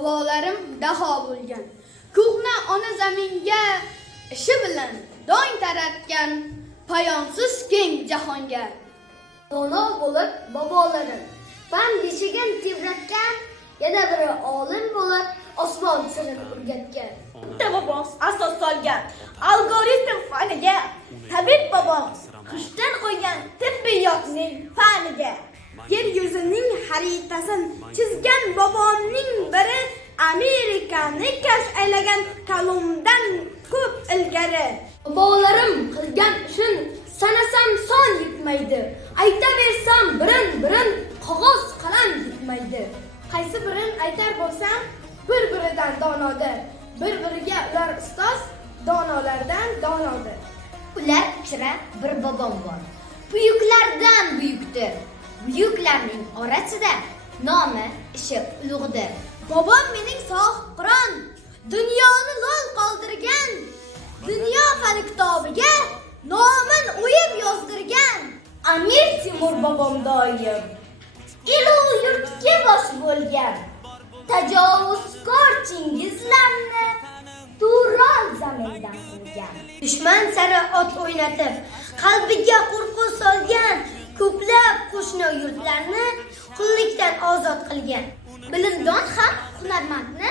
havolarim daho bo'lgan. Ko'hna ona zaminga ishi bilan dong taratgan, poyonsiz keng jahonga. Dono bo'lib bobolarim fan beshigin tebratgan, yana biri olim bo'lib osmon sirini o'rgatgan. Bitta bobom asos solgan algoritm faniga, tabib bobom qishdan qo'ygan tibbiyotning faniga. Yer yuzining xaritasini chizgan bobomning biri Amerikani kashf aylagan Kolumdan ko'p ilgari. Bobolarim qilgan ishin sanasam son yetmaydi. Aytaversam birin qog'oz qalam yetmaydi. Qaysi birin aytar bo'lsam, bir-biridan donodir. Bir-biriga ular ustoz, donolardan donodir. Ular ichra bir bobom bor. Buyuklardan buyukdir. Buyuklarning orasida nomi ishi ulug'dir. Bobom mening sohib Qur'on, dunyoni lol qoldirgan. Dunyo fani kitobiga nomin o'yib yozdirgan. Amir Temur bobom doim elu yurtga bosh bo'lgan. Tajovuzkor Chingizlarni Turon zamindan qilgan. Dushman sari ot o'ynatib, qalbiga qo'rquv solgan, ko'plab qo'shni yurtlarni qullikdan ozod qilgan. Bilimdon ham hunarmandni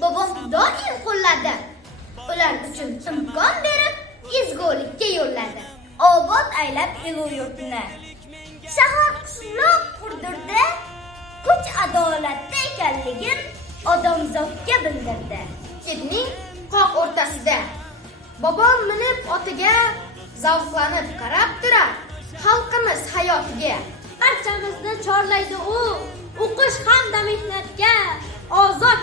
bobom doim qo'lladi. Ular uchun imkon berib, ezgulikka yo'lladi. Obod aylab elu yurtni shahar qishloq qurdirdi. Kuch adolatda ekanligin odamzodga bildirdi. Kitning qoq o'rtasida bobom minib otiga zavqlanib qarab turar xalqimiz hayotiga. Barchamizni chorlaydi u, o'qish hamda mehnatga, ozod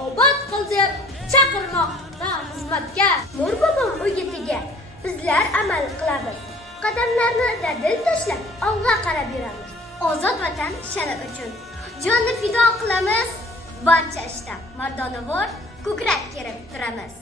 obod qil deb chaqirmoqda xizmatga. Nur bobom o'yitiga bizlar amal qilamiz. Qadamlarni dadil tashlab olg'a qarab yuramiz. Ozod vatan sha'ni uchun jonni fido qilamiz. Barcha ishda mardonavor ko'krak kerib turamiz.